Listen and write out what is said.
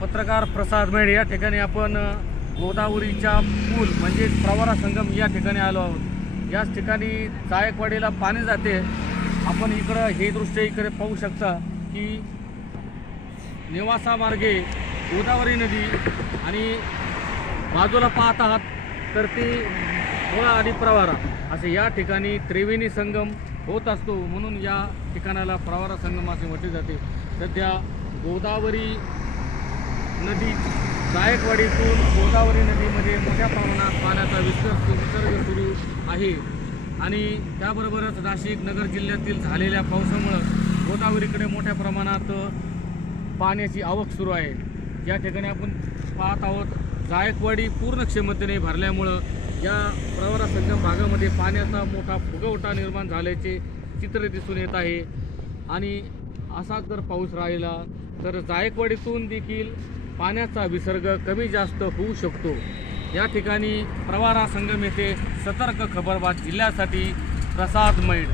पत्रकार प्रसाद मेढ या ठिकाणी आपण गोदावरीच्या पूल म्हणजे प्रवरा संगम या ठिकाणी आलो आहोत। याच ठिकाणी जायकवाडीला पाणी जाते। आपण इकडं हे दृश्य इकडे पाहू शकता की निवासा मार्गे गोदावरी नदी आणि बाजूला पाहत आहात तर ते मुळा आणि प्रवरा असे या ठिकाणी त्रिवेणी संगम होत असतो, म्हणून या ठिकाणाला प्रवरा संगम असे म्हटले जाते। सध्या गोदावरी नदी जायकवाडीतून गोदावरी नदीमध्ये मोठ्या प्रमाणात पाण्याचा विसर्ग सुरू आहे आणि त्याबरोबरच नाशिक नगर जिल्ह्यातील झालेल्या पावसामुळे गोदावरीकडे मोठ्या प्रमाणात पाण्याची आवक सुरू आहे। या ठिकाणी आपण पाहत आहोत जायकवाडी पूर्ण क्षमतेने भरल्यामुळं या प्रवरा संगम भागामध्ये पाण्याचा मोठा फुगवटा निर्माण झाल्याचे चित्र दिसून येत आहे आणि असाच जर पाऊस राहिला तर जायकवाडीतून देखील पाण्याचा विसर्ग कमी जास्त होऊ शकतो। या ठिकाणी प्रवरा संगम येथे सतर्क खबरबाज जिल्ह्यासाठी प्रसाद मेढ।